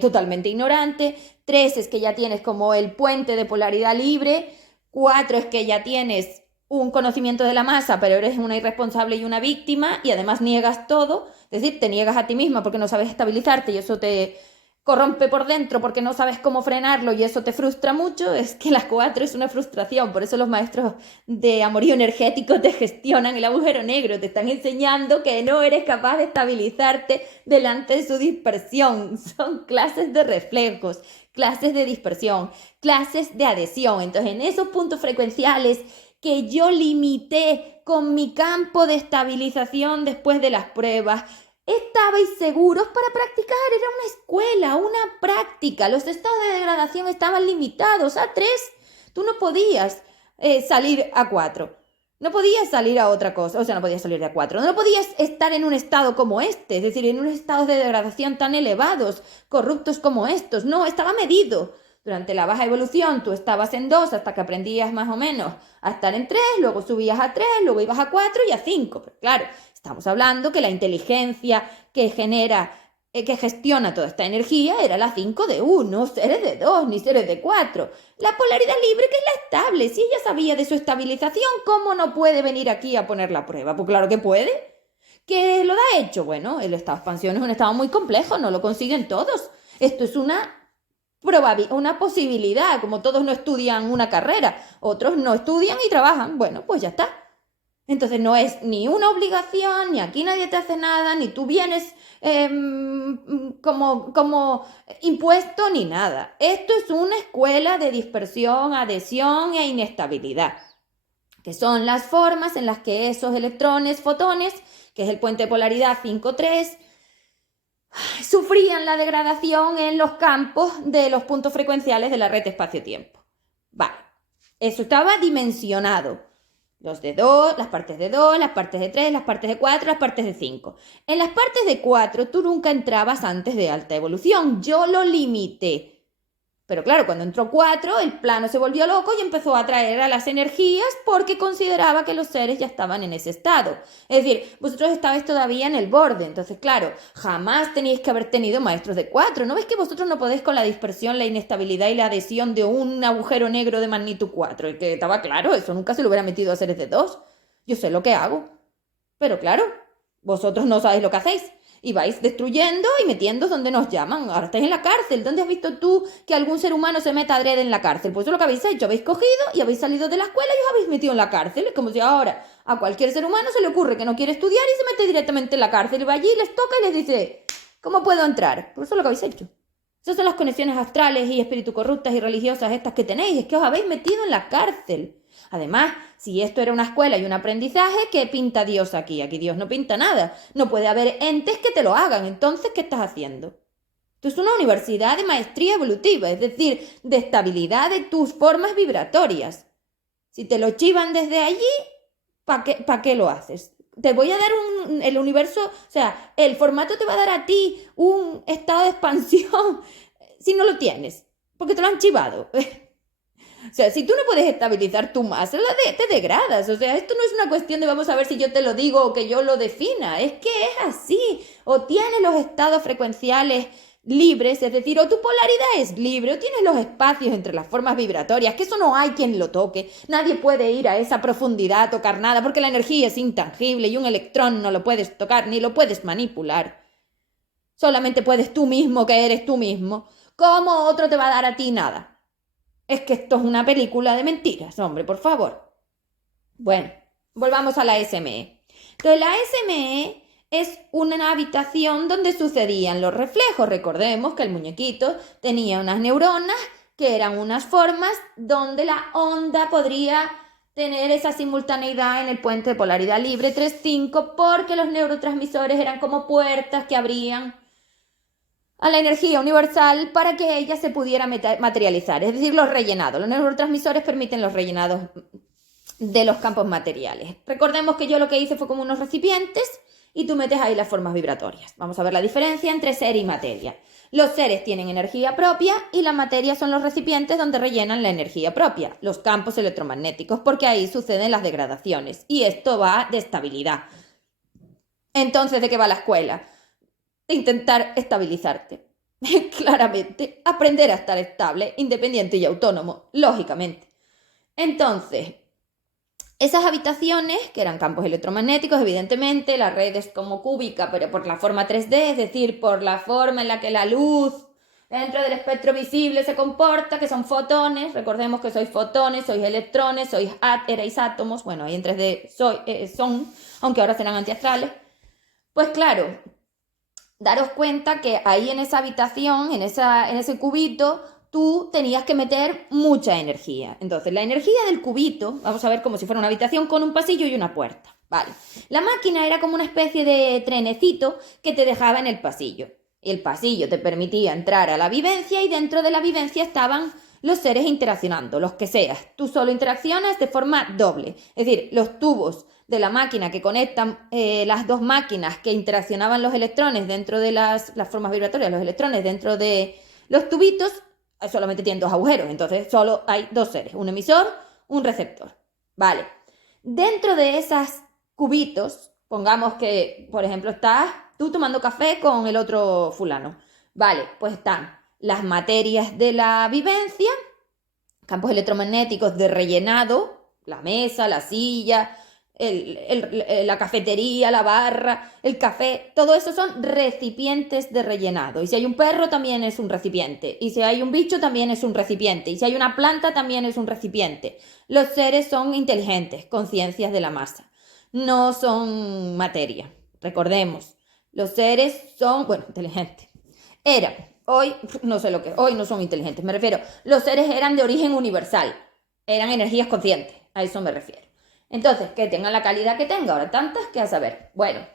totalmente ignorante, 3 es que ya tienes como el puente de polaridad libre, 4 es que ya tienes un conocimiento de la masa, pero eres una irresponsable y una víctima y además niegas todo, es decir, te niegas a ti misma porque no sabes estabilizarte y eso te corrompe por dentro porque no sabes cómo frenarlo y eso te frustra mucho. Es que las 4 es una frustración, por eso los maestros de amorío energético te gestionan el agujero negro, te están enseñando que no eres capaz de estabilizarte delante de su dispersión. Son clases de reflejos, clases de dispersión, clases de adhesión. Entonces, en esos puntos frecuenciales que yo limité con mi campo de estabilización después de las pruebas, estabais seguros para practicar, era una escuela, una práctica, los estados de degradación estaban limitados a 3, tú no podías salir a 4, no podías salir a otra cosa, o sea, no podías salir de a 4, no podías estar en un estado como este, es decir, en unos estados de degradación tan elevados, corruptos como estos, no, estaba medido. Durante la baja evolución tú estabas en 2 hasta que aprendías más o menos a estar en 3, luego subías a 3, luego ibas a 4 y a 5. Pero claro, estamos hablando que la inteligencia que genera, que gestiona toda esta energía era la 5DU, no seres de 2 ni seres de 4. La polaridad libre que es la estable. Si ella sabía de su estabilización, ¿cómo no puede venir aquí a poner la prueba? Pues claro que puede. ¿Qué lo da hecho? Bueno, el estado de expansión es un estado muy complejo, no lo consiguen todos. Esto es una posibilidad, como todos no estudian una carrera, otros no estudian y trabajan, bueno, pues ya está. Entonces no es ni una obligación, ni aquí nadie te hace nada, ni tú vienes como impuesto, ni nada. Esto es una escuela de dispersión, adhesión e inestabilidad, que son las formas en las que esos electrones, fotones, que es el puente de polaridad 5,3, sufrían la degradación en los campos de los puntos frecuenciales de la red espacio-tiempo. Vale, eso estaba dimensionado. Los de 2, las partes de 2, las partes de 3, las partes de 4, las partes de 5. En las partes de 4 tú nunca entrabas antes de alta evolución. Yo lo limité. Pero claro, cuando entró 4, el plano se volvió loco y empezó a atraer a las energías porque consideraba que los seres ya estaban en ese estado. Es decir, vosotros estabais todavía en el borde. Entonces, claro, jamás teníais que haber tenido maestros de 4. ¿No ves que vosotros no podéis con la dispersión, la inestabilidad y la adhesión de un agujero negro de magnitud 4? El que estaba claro, eso nunca se lo hubiera metido a seres de 2. Yo sé lo que hago. Pero claro, vosotros no sabéis lo que hacéis. Y vais destruyendo y metiendo donde nos llaman. Ahora estáis en la cárcel. ¿Dónde has visto tú que algún ser humano se meta adrede en la cárcel? Pues eso es lo que habéis hecho. Habéis cogido y habéis salido de la escuela y os habéis metido en la cárcel. Es como si ahora a cualquier ser humano se le ocurre que no quiere estudiar y se mete directamente en la cárcel. Y va allí, les toca y les dice, ¿cómo puedo entrar? Pues eso es lo que habéis hecho. Esas son las conexiones astrales y espíritu corruptas y religiosas estas que tenéis. Es que os habéis metido en la cárcel. Además, si esto era una escuela y un aprendizaje, ¿qué pinta Dios aquí? Aquí Dios no pinta nada. No puede haber entes que te lo hagan. Entonces, ¿qué estás haciendo? Esto es una universidad de maestría evolutiva, es decir, de estabilidad de tus formas vibratorias. Si te lo chivan desde allí, ¿para qué lo haces? te voy a dar el universo, o sea, el formato te va a dar a ti un estado de expansión si no lo tienes, porque te lo han chivado. O sea, si tú no puedes estabilizar tu masa, te degradas. O sea, esto no es una cuestión de vamos a ver si yo te lo digo o que yo lo defina. Es que es así. O tienes los estados frecuenciales libres, es decir, o tu polaridad es libre, o tienes los espacios entre las formas vibratorias, que eso no hay quien lo toque. Nadie puede ir a esa profundidad a tocar nada, porque la energía es intangible y un electrón no lo puedes tocar ni lo puedes manipular. Solamente puedes tú mismo, que eres tú mismo. ¿Cómo otro te va a dar a ti nada? Es que esto es una película de mentiras, hombre, por favor. Bueno, volvamos a la SME. Entonces, la SME es una habitación donde sucedían los reflejos. Recordemos que el muñequito tenía unas neuronas que eran unas formas donde la onda podría tener esa simultaneidad en el puente de polaridad libre 3,5 porque los neurotransmisores eran como puertas que abrían a la energía universal para que ella se pudiera materializar, es decir, los rellenados. Los neurotransmisores permiten los rellenados de los campos materiales. Recordemos que yo lo que hice fue como unos recipientes y tú metes ahí las formas vibratorias. Vamos a ver la diferencia entre ser y materia. Los seres tienen energía propia y la materia son los recipientes donde rellenan la energía propia, los campos electromagnéticos, porque ahí suceden las degradaciones y esto va de estabilidad. Entonces, ¿de qué va la escuela? De intentar estabilizarte. Claramente, aprender a estar estable, independiente y autónomo, lógicamente. Entonces, esas habitaciones, que eran campos electromagnéticos, evidentemente, la red es como cúbica, pero por la forma 3D, es decir, por la forma en la que la luz dentro del espectro visible se comporta, que son fotones. Recordemos que sois fotones, sois electrones, erais átomos, bueno, ahí en 3D son, aunque ahora serán antiastrales. Pues claro, daros cuenta que ahí en esa habitación, en ese cubito, tú tenías que meter mucha energía. Entonces, la energía del cubito, vamos a ver como si fuera una habitación con un pasillo y una puerta. Vale. La máquina era como una especie de trenecito que te dejaba en el pasillo. El pasillo te permitía entrar a la vivencia y dentro de la vivencia estaban los seres interaccionando, los que seas. Tú solo interaccionas de forma doble. Es decir, los tubos de la máquina que conectan las dos máquinas que interaccionaban los electrones dentro de las formas vibratorias, los electrones dentro de los tubitos, solamente tienen dos agujeros, entonces solo hay dos seres, un emisor, un receptor. Vale. Dentro de esos cubitos, pongamos que, por ejemplo, estás tú tomando café con el otro fulano. Vale, pues están las materias de la vivencia, campos electromagnéticos de rellenado, la mesa, la silla, la cafetería, la barra, el café, todo eso son recipientes de rellenado. Y si hay un perro también es un recipiente. Y si hay un bicho también es un recipiente. Y si hay una planta también es un recipiente. Los seres son inteligentes, conciencias de la masa. No son materia. Recordemos, los seres son, bueno, inteligentes. Eran, hoy no sé lo que, hoy no son inteligentes, me refiero, los seres eran de origen universal. Eran energías conscientes, a eso me refiero. Entonces, que tengan la calidad que tenga, ahora tantas que a saber. Bueno,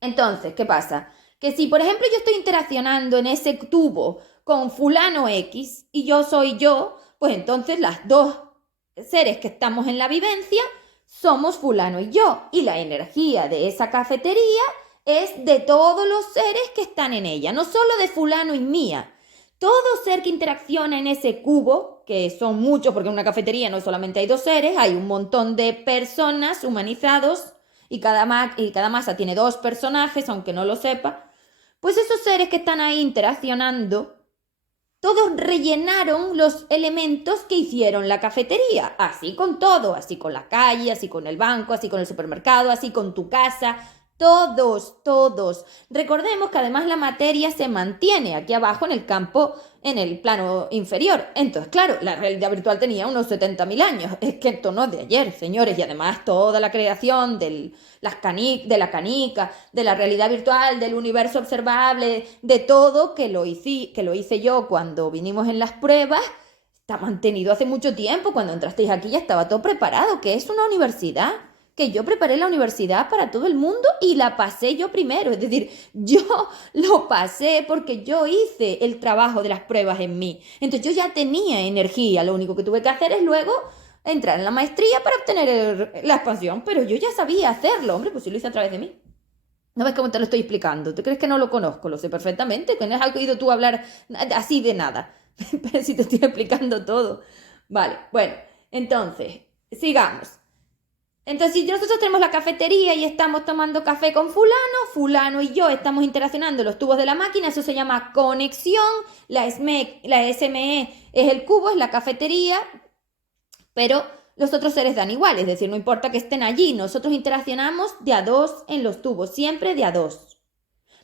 entonces, ¿qué pasa? Que si, por ejemplo, yo estoy interaccionando en ese tubo con fulano X y yo soy yo, pues entonces las dos seres que estamos en la vivencia somos fulano y yo. Y la energía de esa cafetería es de todos los seres que están en ella, no solo de fulano y mía. Todo ser que interacciona en ese cubo, que son muchos, porque en una cafetería no solamente hay dos seres, hay un montón de personas humanizados y cada masa tiene dos personajes, aunque no lo sepa, pues esos seres que están ahí interaccionando, todos rellenaron los elementos que hicieron la cafetería, así con todo, así con la calle, así con el banco, así con el supermercado, así con tu casa. Todos. Recordemos que además la materia se mantiene aquí abajo en el campo, en el plano inferior. Entonces, claro, la realidad virtual tenía unos 70.000 años. Es que esto no es de ayer, señores. Y además toda la creación de la canica, de la realidad virtual, del universo observable, de todo que lo hice yo cuando vinimos en las pruebas, está mantenido hace mucho tiempo. Cuando entrasteis aquí ya estaba todo preparado, que es una universidad. Que yo preparé la universidad para todo el mundo y la pasé yo primero. Es decir, yo lo pasé porque yo hice el trabajo de las pruebas en mí. Entonces yo ya tenía energía. Lo único que tuve que hacer es luego entrar en la maestría para obtener la expansión, pero yo ya sabía hacerlo, hombre, pues si lo hice a través de mí. ¿No ves cómo te lo estoy explicando? ¿Te crees que no lo conozco? Lo sé perfectamente, que no has oído tú hablar así de nada. Pero si te estoy explicando todo. Vale, bueno, entonces, sigamos. Entonces, si nosotros tenemos la cafetería y estamos tomando café con fulano, fulano y yo estamos interaccionando los tubos de la máquina, eso se llama conexión, la SME es el cubo, es la cafetería, pero los otros seres dan igual, es decir, no importa que estén allí, nosotros interaccionamos de a dos en los tubos, siempre de a dos.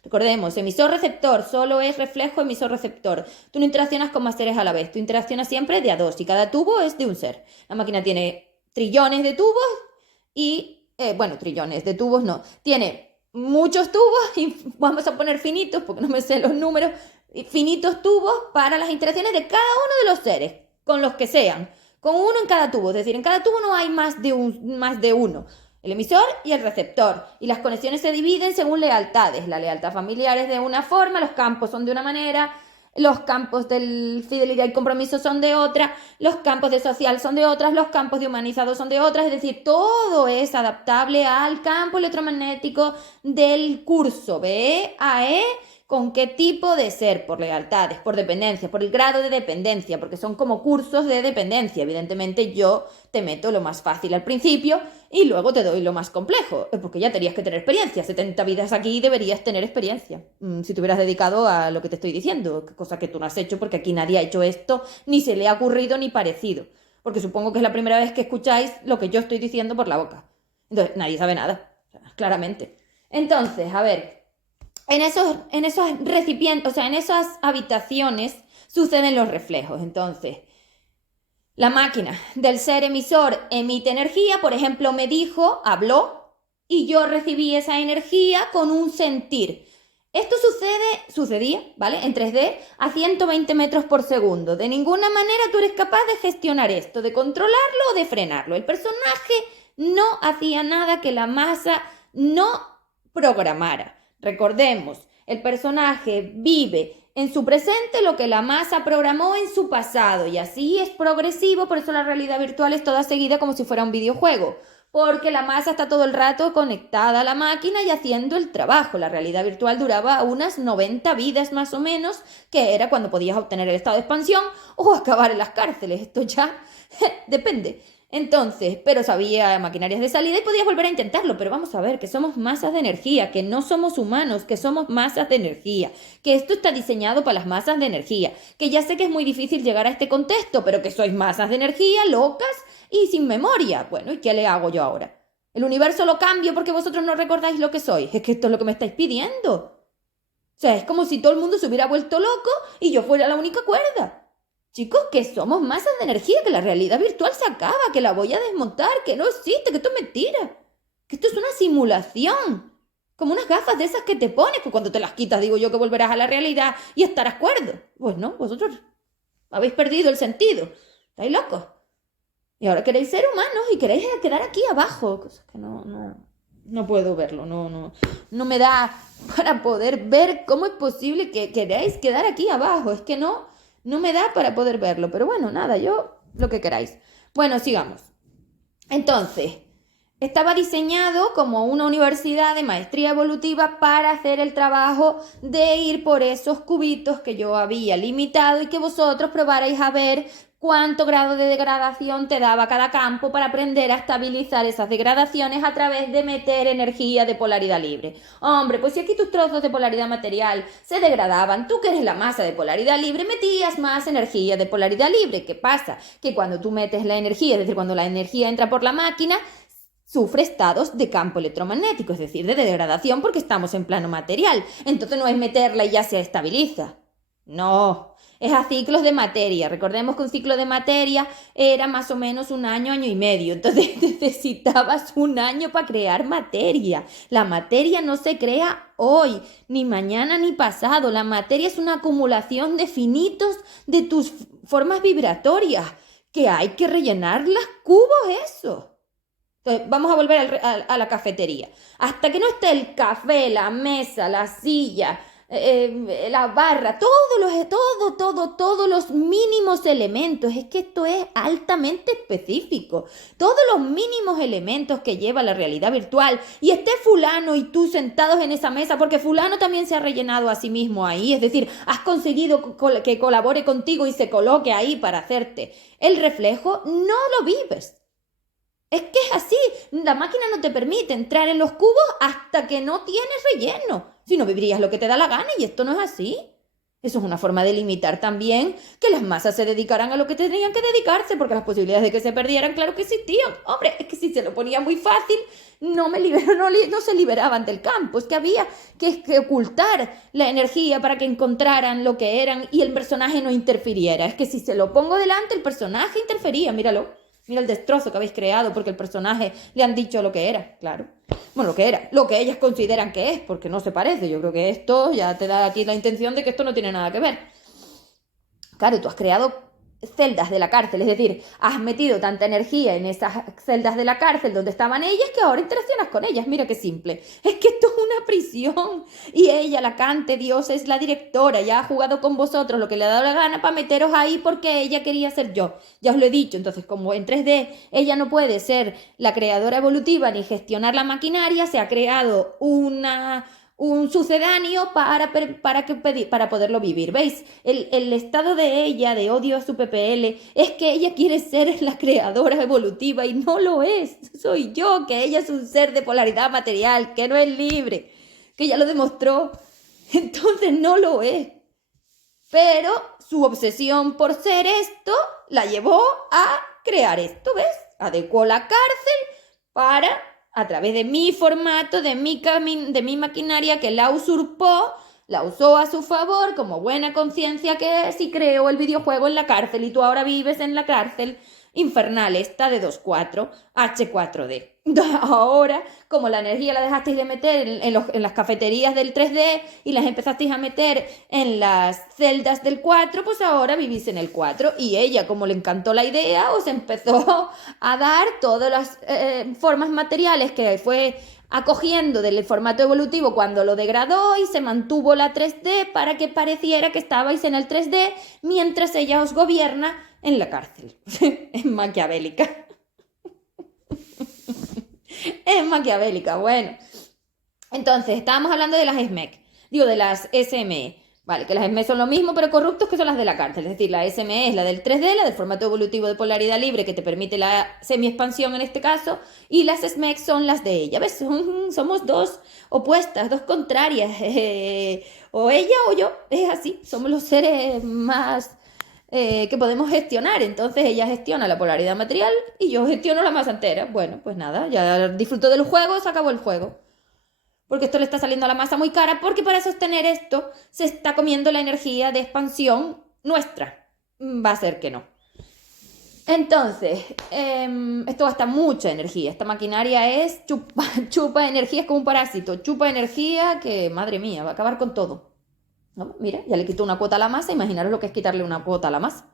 Recordemos, emisor-receptor, solo es reflejo emisor-receptor. Tú no interaccionas con más seres a la vez, tú interaccionas siempre de a dos y cada tubo es de un ser. La máquina tiene trillones de tubos y, bueno, trillones de tubos no, tiene muchos tubos y vamos a poner finitos porque no me sé los números, finitos tubos para las interacciones de cada uno de los seres, con los que sean, con uno en cada tubo, es decir, en cada tubo no hay más de uno. El emisor y el receptor. Y las conexiones se dividen según lealtades. La lealtad familiar es de una forma, los campos son de una manera, los campos de fidelidad y compromiso son de otra, los campos de social son de otras, los campos de humanizado son de otras, es decir, todo es adaptable al campo electromagnético del curso B, A, E, con qué tipo de ser, por lealtades, por dependencia, por el grado de dependencia, porque son como cursos de dependencia. Evidentemente yo te meto lo más fácil al principio y luego te doy lo más complejo, porque ya tenías que tener experiencia. 70 vidas aquí deberías tener experiencia, si te hubieras dedicado a lo que te estoy diciendo, cosa que tú no has hecho porque aquí nadie ha hecho esto, ni se le ha ocurrido ni parecido, porque supongo que es la primera vez que escucháis lo que yo estoy diciendo por la boca. Entonces, nadie sabe nada, claramente. Entonces, a ver, en esos recipientes, o sea, en esas habitaciones suceden los reflejos. Entonces, la máquina del ser emisor emite energía, por ejemplo, me dijo, habló, y yo recibí esa energía con un sentir. Esto sucedía, ¿vale? En 3D a 120 metros por segundo. De ninguna manera tú eres capaz de gestionar esto, de controlarlo o de frenarlo. El personaje no hacía nada que la masa no programara. Recordemos, el personaje vive en su presente lo que la masa programó en su pasado y así es progresivo, por eso la realidad virtual es toda seguida como si fuera un videojuego, porque la masa está todo el rato conectada a la máquina y haciendo el trabajo. La realidad virtual duraba unas 90 vidas más o menos, que era cuando podías obtener el estado de expansión o acabar en las cárceles. Esto ya depende. Entonces, pero sabía maquinarias de salida y podías volver a intentarlo, pero vamos a ver que somos masas de energía, que no somos humanos, que somos masas de energía, que esto está diseñado para las masas de energía, que ya sé que es muy difícil llegar a este contexto, pero que sois masas de energía, locas y sin memoria. Bueno, ¿y qué le hago yo ahora? ¿El universo lo cambio porque vosotros no recordáis lo que sois? Es que esto es lo que me estáis pidiendo. O sea, es como si todo el mundo se hubiera vuelto loco y yo fuera la única cuerda. Chicos, que somos masas de energía, que la realidad virtual se acaba, que la voy a desmontar, que no existe, que esto es mentira, que esto es una simulación, como unas gafas de esas que te pones, que cuando te las quitas digo yo que volverás a la realidad y estarás cuerdo. Pues no, vosotros habéis perdido el sentido, estáis locos. Y ahora queréis ser humanos y queréis quedar aquí abajo, cosas que no puedo verlo, no me da para poder ver cómo es posible que queráis quedar aquí abajo, es que no me da para poder verlo, pero bueno, nada, yo lo que queráis. Bueno, sigamos. Entonces, estaba diseñado como una universidad de maestría evolutiva para hacer el trabajo de ir por esos cubitos que yo había limitado y que vosotros probarais a ver cuánto grado de degradación te daba cada campo para aprender a estabilizar esas degradaciones a través de meter energía de polaridad libre. Hombre, pues si aquí tus trozos de polaridad material se degradaban, tú que eres la masa de polaridad libre metías más energía de polaridad libre. ¿Qué pasa? Que cuando tú metes la energía, es decir, cuando la energía entra por la máquina, sufre estados de campo electromagnético, es decir, de degradación porque estamos en plano material. Entonces no es meterla y ya se estabiliza. No, es a ciclos de materia. Recordemos que un ciclo de materia era más o menos un año, año y medio. Entonces necesitabas un año para crear materia. La materia no se crea hoy, ni mañana, ni pasado. La materia es una acumulación de finitos de tus formas vibratorias, que hay que rellenarlas cubos eso. Entonces, vamos a volver a la cafetería. Hasta que no esté el café, la mesa, la silla, la barra, todos los mínimos elementos. Es que esto es altamente específico. Todos los mínimos elementos que lleva la realidad virtual. Y esté fulano y tú sentados en esa mesa, porque fulano también se ha rellenado a sí mismo ahí. Es decir, has conseguido que colabore contigo y se coloque ahí para hacerte el reflejo, no lo vives. Es que es así, la máquina no te permite entrar en los cubos hasta que no tienes relleno. Si no, vivirías lo que te da la gana y esto no es así. Eso es una forma de limitar también que las masas se dedicaran a lo que tenían que dedicarse, porque las posibilidades de que se perdieran, claro que existían. Hombre, es que si se lo ponía muy fácil, no se liberaban del campo. Es que había que ocultar la energía para que encontraran lo que eran y el personaje no interfiriera. Es que si se lo pongo delante, el personaje interfería, míralo. Mira el destrozo que habéis creado porque el personaje le han dicho lo que era, claro. Bueno, lo que era, lo que ellas consideran que es, porque no se parece. Yo creo que esto ya te da aquí la intención de que esto no tiene nada que ver. Claro, tú has creado celdas de la cárcel, es decir, has metido tanta energía en esas celdas de la cárcel donde estaban ellas que ahora interaccionas con ellas. Mira qué simple. Es que esto es una prisión y ella, la Cante Dios, es la directora, ya ha jugado con vosotros lo que le ha dado la gana para meteros ahí porque ella quería ser yo. Ya os lo he dicho, entonces como en 3D ella no puede ser la creadora evolutiva ni gestionar la maquinaria, se ha creado un sucedáneo para poderlo vivir. ¿Veis? El estado de ella, de odio a su PPL, es que ella quiere ser la creadora evolutiva y no lo es. Soy yo, que ella es un ser de polaridad material, que no es libre, que ya lo demostró. Entonces no lo es. Pero su obsesión por ser esto la llevó a crear esto, ¿ves? Adecuó la cárcel para, a través de mi formato, de mi maquinaria que la usurpó, la usó a su favor como buena conciencia que es y creó el videojuego en la cárcel y tú ahora vives en la cárcel infernal esta de 2.4 H4D. Ahora, como la energía la dejasteis de meter en las cafeterías del 3D y las empezasteis a meter en las celdas del 4, pues ahora vivís en el 4. Y ella, como le encantó la idea, os empezó a dar todas las formas materiales que fue acogiendo del formato evolutivo cuando lo degradó y se mantuvo la 3D para que pareciera que estabais en el 3D mientras ella os gobierna en la cárcel. Es maquiavélica. Es maquiavélica, bueno. Entonces, estábamos hablando de las SMEC, digo, de las SME. Vale, que las SME son lo mismo, pero corruptos que son las de la cárcel. Es decir, la SME es la del 3D, la del formato evolutivo de polaridad libre, que te permite la semi-expansión en este caso, y las SMEC son las de ella. ¿Ves? Somos dos opuestas, dos contrarias. O ella o yo, es así. Somos los seres más que podemos gestionar. Entonces ella gestiona la polaridad material y yo gestiono la masa entera. Bueno, pues nada, ya disfruto del juego, se acabó el juego. Porque esto le está saliendo a la masa muy cara, porque para sostener esto se está comiendo la energía de expansión nuestra. Va a ser que no. Entonces, esto gasta mucha energía. Esta maquinaria es chupa energía, es como un parásito. Chupa energía que, madre mía, va a acabar con todo. ¿No? Mira, ya le quitó una cuota a la masa. Imaginaros lo que es quitarle una cuota a la masa.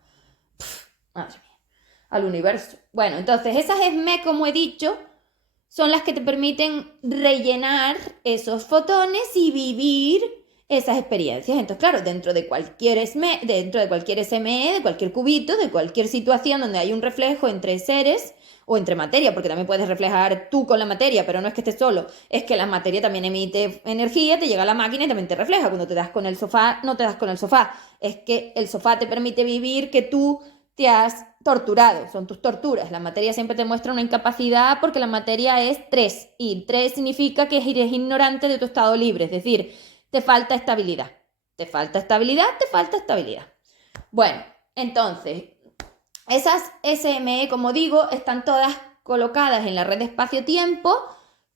Madre mía. Al universo. Bueno, entonces esas SME, como he dicho, son las que te permiten rellenar esos fotones y vivir esas experiencias. Entonces, claro, dentro de cualquier SME, de cualquier cubito, de cualquier situación donde hay un reflejo entre seres o entre materia, porque también puedes reflejar tú con la materia, pero no es que estés solo, es que la materia también emite energía, te llega a la máquina y también te refleja. Cuando te das con el sofá, no te das con el sofá, es que el sofá te permite vivir que tú te has torturado, son tus torturas. La materia siempre te muestra una incapacidad porque la materia es 3 y 3 significa que eres ignorante de tu estado libre, es decir, te falta estabilidad. Te falta estabilidad, te falta estabilidad. Bueno, entonces, esas SME, como digo, están todas colocadas en la red de espacio-tiempo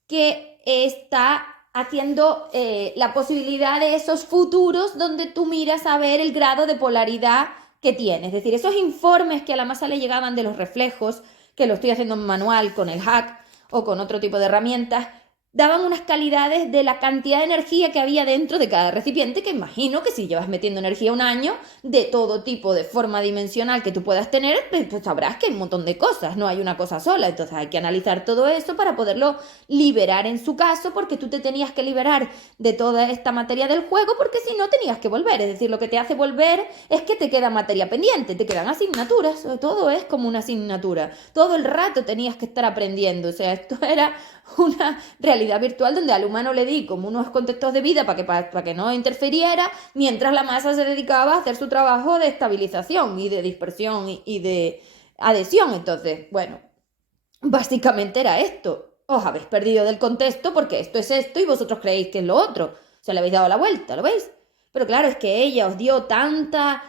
que está haciendo la posibilidad de esos futuros donde tú miras a ver el grado de polaridad que tiene. Es decir, esos informes que a la masa le llegaban de los reflejos, que lo estoy haciendo en manual con el hack o con otro tipo de herramientas, daban unas calidades de la cantidad de energía que había dentro de cada recipiente, que imagino que si llevas metiendo energía un año, de todo tipo de forma dimensional que tú puedas tener, pues sabrás que hay un montón de cosas, no hay una cosa sola. Entonces hay que analizar todo eso para poderlo liberar en su caso, porque tú te tenías que liberar de toda esta materia del juego, porque si no tenías que volver. Es decir, lo que te hace volver es que te queda materia pendiente, te quedan asignaturas, todo es como una asignatura. Todo el rato tenías que estar aprendiendo, o sea, esto era una realidad virtual donde al humano le di como unos contextos de vida para que no interfiriera, mientras la masa se dedicaba a hacer su trabajo de estabilización y de dispersión y de adhesión. Entonces, bueno, básicamente era esto. Os habéis perdido del contexto porque esto es esto y vosotros creéis que es lo otro. Se le habéis dado la vuelta, ¿lo veis? Pero claro, es que ella os dio tanta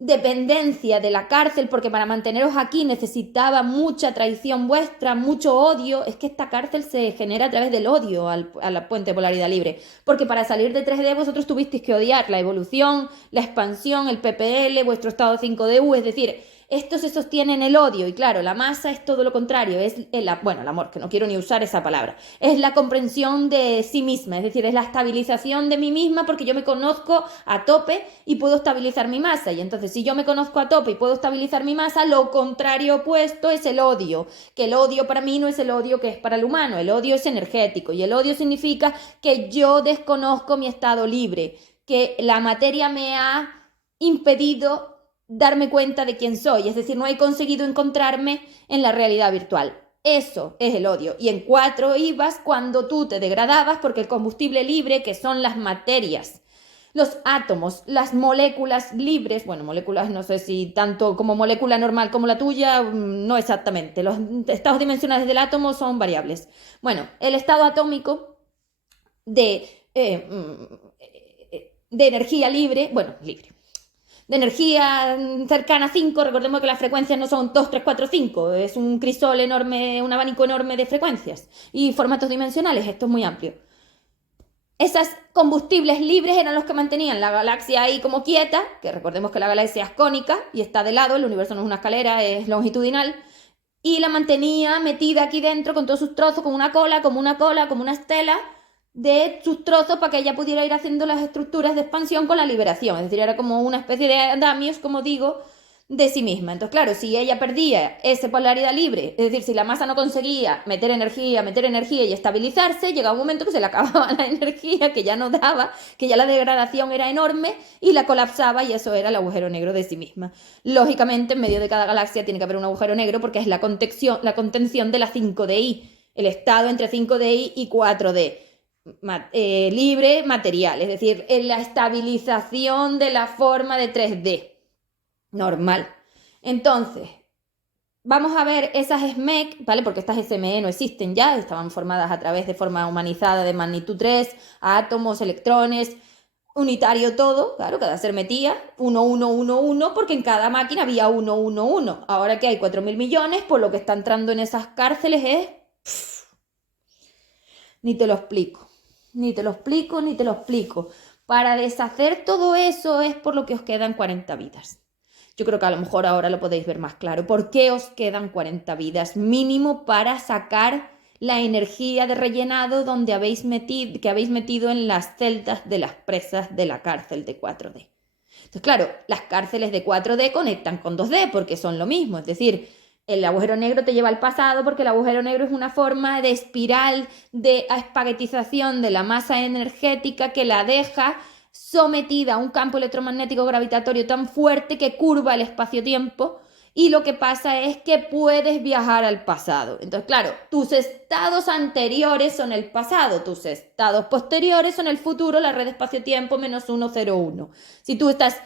dependencia de la cárcel, porque para manteneros aquí necesitaba mucha traición vuestra, mucho odio. Es que esta cárcel se genera a través del odio a la puente de polaridad libre, porque para salir de 3D vosotros tuvisteis que odiar la evolución, la expansión, el PPL, vuestro estado 5DU, es decir, esto se sostiene en el odio. Y claro, la masa es todo lo contrario, es bueno, el amor, que no quiero ni usar esa palabra, es la comprensión de sí misma, es decir, es la estabilización de mí misma, porque yo me conozco a tope y puedo estabilizar mi masa. Y entonces, si yo me conozco a tope y puedo estabilizar mi masa, lo contrario opuesto es el odio, que el odio para mí no es el odio que es para el humano, el odio es energético, y el odio significa que yo desconozco mi estado libre, que la materia me ha impedido darme cuenta de quién soy, es decir, no he conseguido encontrarme en la realidad virtual. Eso es el odio. Y en 4 ibas cuando tú te degradabas, porque el combustible libre, que son las materias, los átomos, las moléculas libres, bueno, moléculas no sé si tanto como molécula normal como la tuya, no exactamente, los estados dimensionales del átomo son variables. Bueno, el estado atómico de, de energía libre, bueno, libre, de energía cercana a 5, recordemos que las frecuencias no son 2, 3, 4, 5, es un crisol enorme, un abanico enorme de frecuencias y formatos dimensionales, esto es muy amplio. Esas combustibles libres eran los que mantenían la galaxia ahí como quieta, que recordemos que la galaxia es cónica y está de lado, el universo no es una escalera, es longitudinal, y la mantenía metida aquí dentro con todos sus trozos, como una cola, como una estela de sus trozos, para que ella pudiera ir haciendo las estructuras de expansión con la liberación. Es decir, era como una especie de andamios, como digo, de sí misma. Entonces, claro, si ella perdía esa polaridad libre, es decir, si la masa no conseguía meter energía y estabilizarse, llegaba un momento que se le acababa la energía, que ya no daba, que ya la degradación era enorme y la colapsaba, y eso era el agujero negro de sí misma. Lógicamente, en medio de cada galaxia tiene que haber un agujero negro, porque es la contención de la 5DI, el estado entre 5DI y 4D. Libre material, es decir, en la estabilización de la forma de 3D normal. Entonces, vamos a ver esas SMEC, ¿vale? Porque estas SME no existen ya, estaban formadas a través de forma humanizada de magnitud 3, átomos, electrones, unitario todo, claro, cada ser metía 1, 1, 1, 1, porque en cada máquina había 1, 1, 1. Ahora que hay 4.000 millones, pues lo que está entrando en esas cárceles es... Ni te lo explico. Ni te lo explico, ni te lo explico. Para deshacer todo eso es por lo que os quedan 40 vidas. Yo creo que a lo mejor ahora lo podéis ver más claro. ¿Por qué os quedan 40 vidas mínimo para sacar la energía de rellenado que habéis metido en las celdas de las presas de la cárcel de 4D? Entonces, claro, las cárceles de 4D conectan con 2D porque son lo mismo, es decir, el agujero negro te lleva al pasado, porque el agujero negro es una forma de espiral de espaguetización de la masa energética que la deja sometida a un campo electromagnético gravitatorio tan fuerte que curva el espacio-tiempo, y lo que pasa es que puedes viajar al pasado. Entonces, claro, tus estados anteriores son el pasado, tus estados posteriores son el futuro, la red espacio-tiempo -1, 0, 1. Si tú estás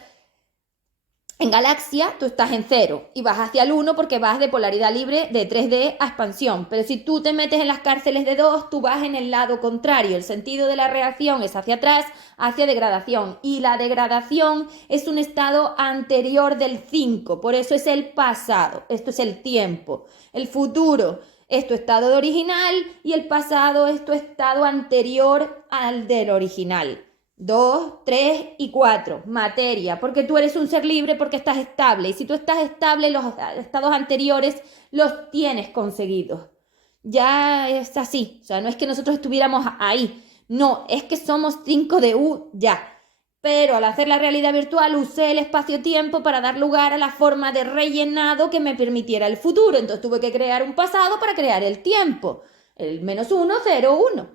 en galaxia, tú estás en 0 y vas hacia el 1 porque vas de polaridad libre de 3D a expansión. Pero si tú te metes en las cárceles de 2, tú vas en el lado contrario. El sentido de la reacción es hacia atrás, hacia degradación. Y la degradación es un estado anterior del 5. Por eso es el pasado. Esto es el tiempo. El futuro es tu estado de original y el pasado es tu estado anterior al del original. 2, 3 y 4, materia, porque tú eres un ser libre, porque estás estable, y si tú estás estable, los estados anteriores los tienes conseguidos. ya es así. O sea, no es que nosotros estuviéramos ahí. No, es que somos 5D ya. Pero al hacer la realidad virtual usé el espacio-tiempo para dar lugar a la forma de rellenado que me permitiera el futuro. Entonces tuve que crear un pasado para crear el tiempo. El -1, 0, 1.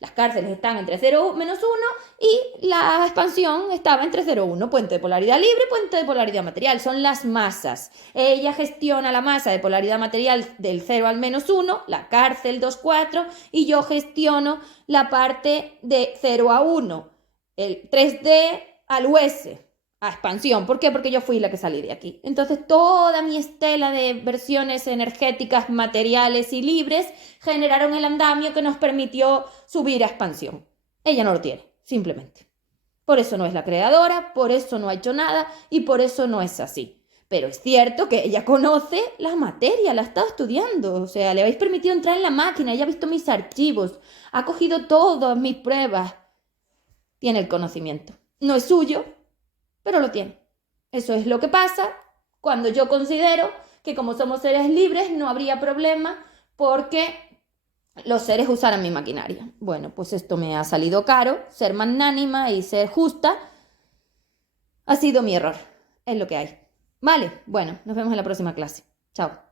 Las cárceles están entre 0, -1 y la expansión estaba entre 0, 1. Puente de polaridad libre, puente de polaridad material. Son las masas. Ella gestiona la masa de polaridad material del 0 al -1, la cárcel 2, 4, y yo gestiono la parte de 0 a 1. El 3D al US, a expansión. ¿Por qué? Porque yo fui la que salí de aquí. Entonces toda mi estela de versiones energéticas, materiales y libres generaron el andamio que nos permitió subir a expansión. Ella no lo tiene, simplemente. Por eso no es la creadora, por eso no ha hecho nada y por eso no es así. Pero es cierto que ella conoce la materia, la ha estado estudiando. O sea, le habéis permitido entrar en la máquina, ella ha visto mis archivos, ha cogido todas mis pruebas. Tiene el conocimiento. No es suyo, pero lo tiene. Eso es lo que pasa cuando yo considero que como somos seres libres no habría problema porque los seres usaran mi maquinaria. Bueno, pues esto me ha salido caro. Ser magnánima y ser justa ha sido mi error. Es lo que hay. Vale, bueno, nos vemos en la próxima clase. Chao.